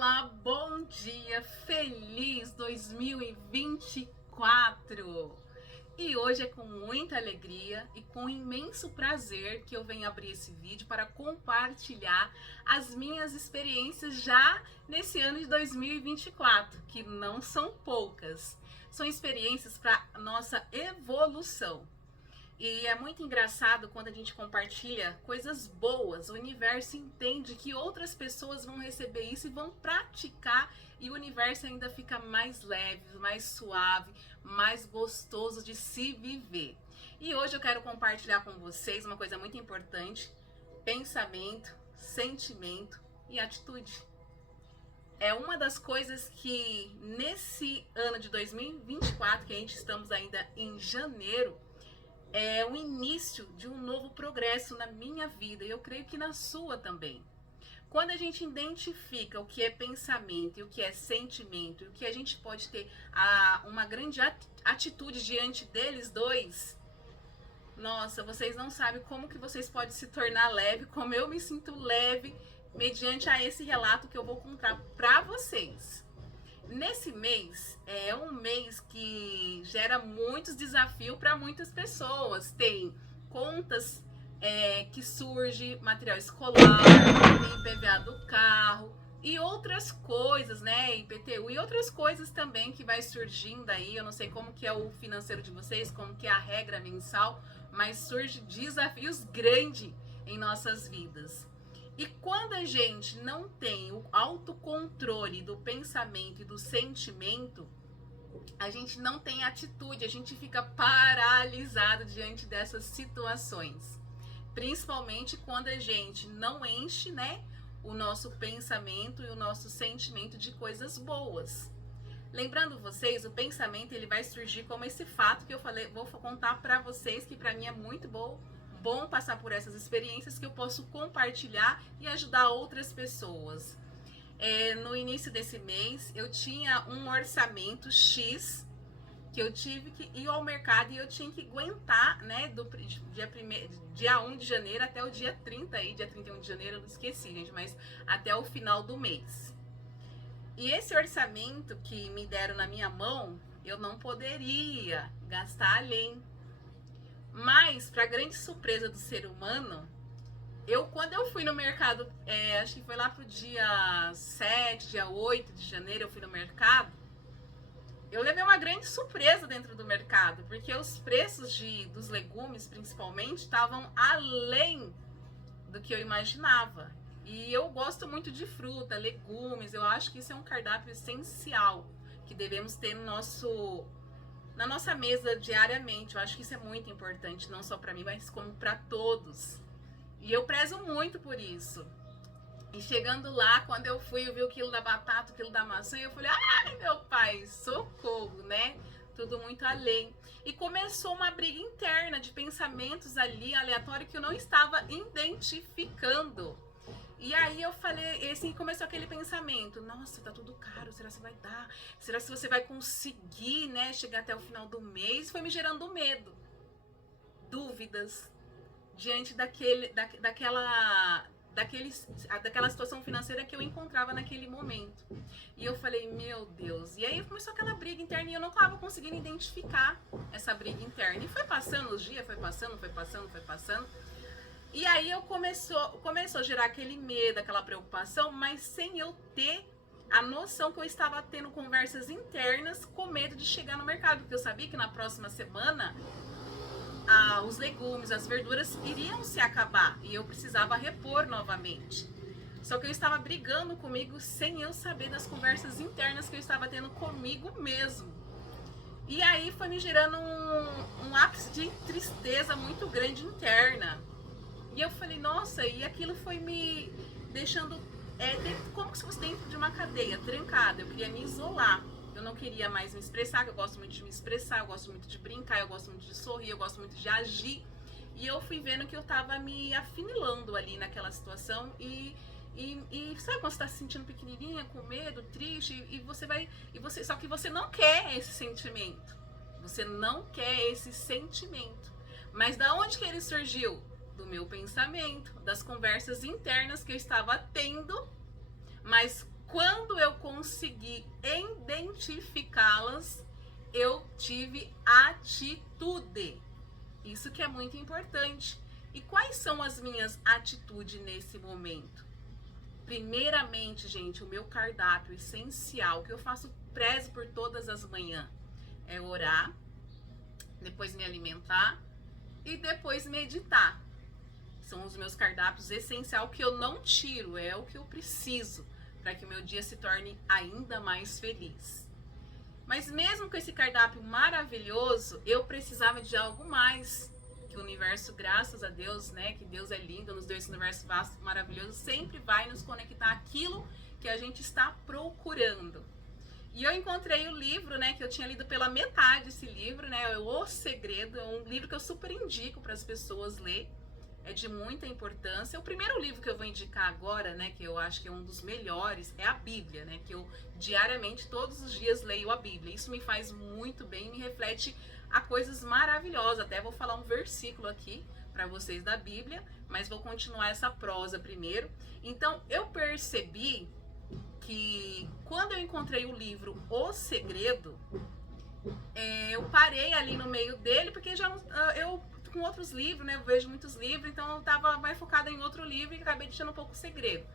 Olá, bom dia, feliz 2024! E hoje é com muita alegria e com imenso prazer que eu venho abrir esse vídeo para compartilhar as minhas experiências já nesse ano de 2024, que não são poucas. São experiências para nossa evolução. E é muito engraçado quando a gente compartilha coisas boas. O universo entende que outras pessoas vão receber isso e vão praticar, e o universo ainda fica mais leve, mais suave, mais gostoso de se viver. E hoje eu quero compartilhar com vocês uma coisa muito importante: pensamento, sentimento e atitude. É uma das coisas que nesse ano de 2024, que a gente estamos ainda em janeiro, é o início de um novo progresso na minha vida, e eu creio que na sua também. Quando a gente identifica o que é pensamento e o que é sentimento, e o que a gente pode ter uma grande atitude diante deles dois, nossa, vocês não sabem como que vocês podem se tornar leve, como eu me sinto leve mediante a esse relato que eu vou contar para vocês. Nesse mês, é um mês que gera muitos desafios para muitas pessoas. Tem contas que surge, material escolar, tem IPVA do carro e outras coisas, né? IPTU e outras coisas também que vai surgindo aí. Eu não sei como que é o financeiro de vocês, como que é a regra mensal, mas surge desafios grandes em nossas vidas. E quando a gente não tem o autocontrole do pensamento e do sentimento, a gente não tem atitude, a gente fica paralisado diante dessas situações. Principalmente quando a gente não enche, né, o nosso pensamento e o nosso sentimento de coisas boas. Lembrando vocês, o pensamento ele vai surgir como esse fato que eu falei, vou contar para vocês, que para mim é muito bom passar por essas experiências, que eu posso compartilhar e ajudar outras pessoas. No início desse mês, eu tinha um orçamento X que eu tive que ir ao mercado e eu tinha que aguentar, né, do dia 1 de janeiro até o dia 30, aí, dia 31 de janeiro, eu não esqueci, gente, mas até o final do mês. E esse orçamento que me deram na minha mão, eu não poderia gastar além. Mas, para grande surpresa do ser humano, quando eu fui no mercado, acho que foi lá pro dia 7, dia 8 de janeiro, eu fui no mercado, eu levei uma grande surpresa dentro do mercado, porque os preços dos legumes, principalmente, estavam além do que eu imaginava. E eu gosto muito de fruta, legumes, eu acho que isso é um cardápio essencial que devemos ter na nossa mesa diariamente. Eu acho que isso é muito importante, não só para mim, mas como para todos. E eu prezo muito por isso. E chegando lá, quando eu fui, eu vi o quilo da batata, o quilo da maçã, e eu falei, ai meu pai, socorro, né? Tudo muito além. E começou uma briga interna de pensamentos ali, aleatório, que eu não estava identificando. E aí eu falei, assim, começou aquele pensamento, nossa, tá tudo caro, será que você vai dar? Será que você vai conseguir, né, chegar até o final do mês? Foi me gerando medo, dúvidas, diante daquela situação financeira que eu encontrava naquele momento. E eu falei, meu Deus. E aí começou aquela briga interna e eu não estava conseguindo identificar essa briga interna. E foi passando os dias, foi passando. E aí começou a gerar aquele medo, aquela preocupação, mas sem eu ter a noção que eu estava tendo conversas internas com medo de chegar no mercado, porque eu sabia que na próxima semana os legumes, as verduras iriam se acabar e eu precisava repor novamente. Só que eu estava brigando comigo sem eu saber das conversas internas que eu estava tendo comigo mesmo. E aí foi me gerando um ápice de tristeza muito grande interna. E eu falei, nossa, e aquilo foi me deixando como se fosse dentro de uma cadeia, trancada. Eu queria me isolar, eu não queria mais me expressar, que eu gosto muito de me expressar, eu gosto muito de brincar, eu gosto muito de sorrir, eu gosto muito de agir. E eu fui vendo que eu tava me afunilando ali naquela situação e sabe quando você tá se sentindo pequenininha, com medo, triste, só que você não quer esse sentimento. Você não quer esse sentimento. Mas da onde que ele surgiu? Do meu pensamento, das conversas internas que eu estava tendo, mas quando eu consegui identificá-las, eu tive atitude. Isso que é muito importante. E quais são as minhas atitudes nesse momento? Primeiramente, gente, o meu cardápio essencial, que eu faço prezo por todas as manhãs, é orar, depois me alimentar e depois meditar. São os meus cardápios essenciais que eu não tiro, é o que eu preciso para que o meu dia se torne ainda mais feliz. Mas mesmo com esse cardápio maravilhoso, eu precisava de algo mais. Que o universo, graças a Deus, né, que Deus é lindo, nos deu esse universo vasto, maravilhoso, sempre vai nos conectar aquilo que a gente está procurando. E eu encontrei o livro, né, que eu tinha lido pela metade esse livro, né, O Segredo, é um livro que eu super indico para as pessoas ler, é de muita importância. O primeiro livro que eu vou indicar agora, né, que eu acho que é um dos melhores, é a Bíblia, né, que eu diariamente, todos os dias leio a Bíblia. Isso me faz muito bem, me reflete a coisas maravilhosas. Até vou falar um versículo aqui para vocês da Bíblia, mas vou continuar essa prosa primeiro. Então, eu percebi que quando eu encontrei o livro O Segredo, eu parei ali no meio dele, porque já eu com outros livros, né, eu vejo muitos livros, então eu tava mais focada em outro livro e acabei deixando um pouco o segredo.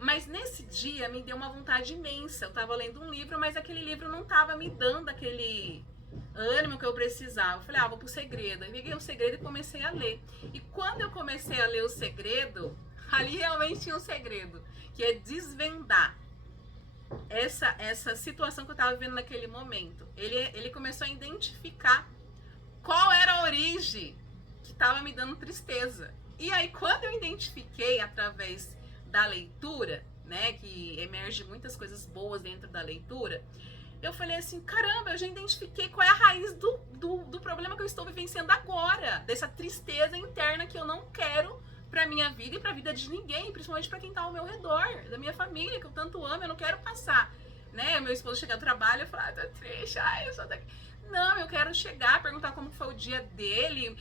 Mas nesse dia me deu uma vontade imensa. Eu tava lendo um livro, mas aquele livro não tava me dando aquele ânimo que eu precisava. Eu falei, vou pro segredo. Aí peguei o segredo e comecei a ler. E quando eu comecei a ler o segredo, ali realmente tinha um segredo, que é desvendar essa situação que eu tava vivendo naquele momento. Ele começou a identificar qual era a origem que tava me dando tristeza. E aí, quando eu identifiquei através da leitura, né, que emerge muitas coisas boas dentro da leitura, eu falei assim, caramba, eu já identifiquei qual é a raiz do problema que eu estou vivenciando agora, dessa tristeza interna que eu não quero pra minha vida e pra vida de ninguém, principalmente pra quem tá ao meu redor, da minha família, que eu tanto amo, eu não quero passar, né, meu esposo chegar do trabalho e falar, tô triste, eu sou daqui. Não, eu quero chegar, perguntar como foi o dia dele,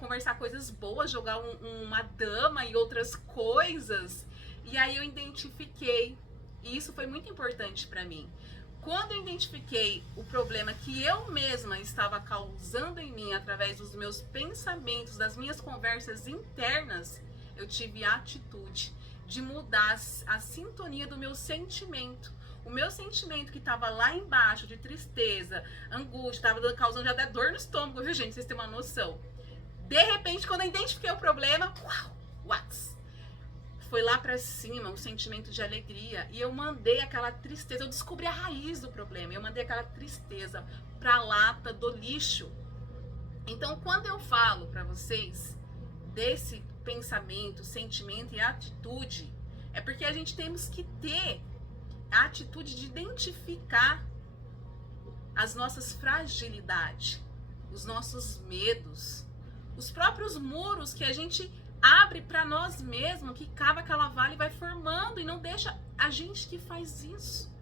conversar coisas boas, jogar uma dama e outras coisas. E aí eu identifiquei, e isso foi muito importante para mim. Quando eu identifiquei o problema que eu mesma estava causando em mim através dos meus pensamentos, das minhas conversas internas, eu tive a atitude de mudar a sintonia do meu sentimento. O meu sentimento que estava lá embaixo, de tristeza, angústia, estava causando já até dor no estômago, viu, gente? Vocês têm uma noção. De repente, quando eu identifiquei o problema, foi lá pra cima, um sentimento de alegria. E eu mandei aquela tristeza, eu descobri a raiz do problema. Eu mandei aquela tristeza pra lata do lixo. Então, quando eu falo pra vocês desse pensamento, sentimento e atitude, é porque a gente temos que ter a atitude de identificar as nossas fragilidades, os nossos medos, os próprios muros que a gente abre para nós mesmos, que cava aquela vala e vai formando, e não deixa a gente que faz isso.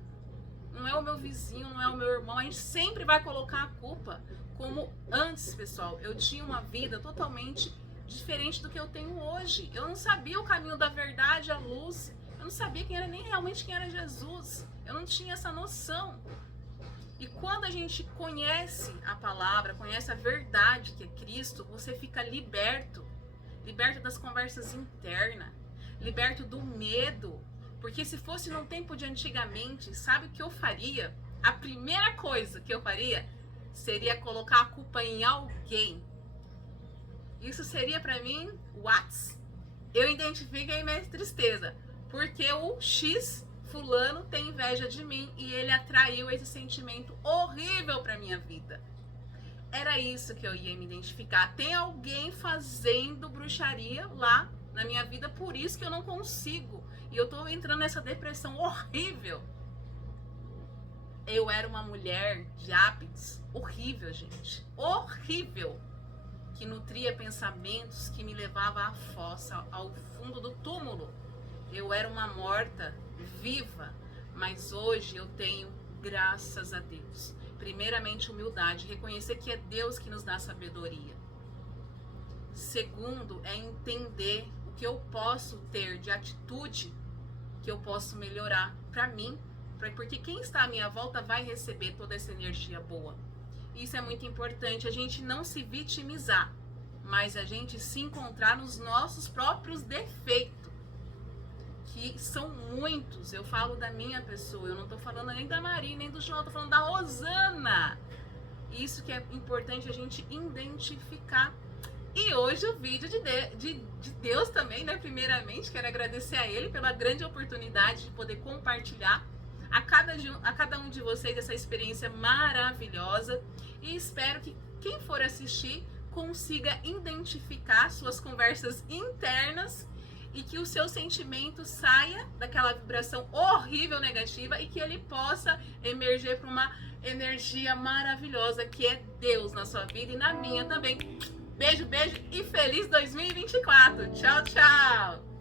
Não é o meu vizinho, não é o meu irmão, a gente sempre vai colocar a culpa. Como antes, pessoal, eu tinha uma vida totalmente diferente do que eu tenho hoje. Eu não sabia o caminho da verdade, a luz. Eu não sabia nem realmente quem era Jesus. Eu não tinha essa noção. E quando a gente conhece a palavra, conhece a verdade que é Cristo, você fica liberto. Liberto das conversas internas. Liberto do medo. Porque se fosse num tempo de antigamente, sabe o que eu faria? A primeira coisa que eu faria seria colocar a culpa em alguém. Isso seria pra mim Whats. Eu identifiquei minha tristeza. Porque o X fulano tem inveja de mim e ele atraiu esse sentimento horrível para minha vida. Era isso que eu ia me identificar. Tem alguém fazendo bruxaria lá na minha vida, por isso que eu não consigo. E eu tô entrando nessa depressão horrível. Eu era uma mulher de hábitos horrível, gente. Horrível. Que nutria pensamentos que me levava à fossa, ao fundo do túmulo. Eu era uma morta viva, mas hoje eu tenho, graças a Deus, primeiramente humildade, reconhecer que é Deus que nos dá sabedoria. Segundo, é entender o que eu posso ter de atitude que eu posso melhorar para mim, porque quem está à minha volta vai receber toda essa energia boa. Isso é muito importante, a gente não se vitimizar, mas a gente se encontrar nos nossos próprios defeitos, que são muitos. Eu falo da minha pessoa, eu não tô falando nem da Maria, nem do João, eu tô falando da Rosana. Isso que é importante a gente identificar. E hoje o vídeo de Deus também, né? Primeiramente, quero agradecer a Ele pela grande oportunidade de poder compartilhar a cada um de vocês essa experiência maravilhosa. E espero que quem for assistir consiga identificar suas conversas internas e que o seu sentimento saia daquela vibração horrível negativa e que ele possa emerger para uma energia maravilhosa que é Deus na sua vida e na minha também. Beijo, beijo e feliz 2024. Tchau, tchau!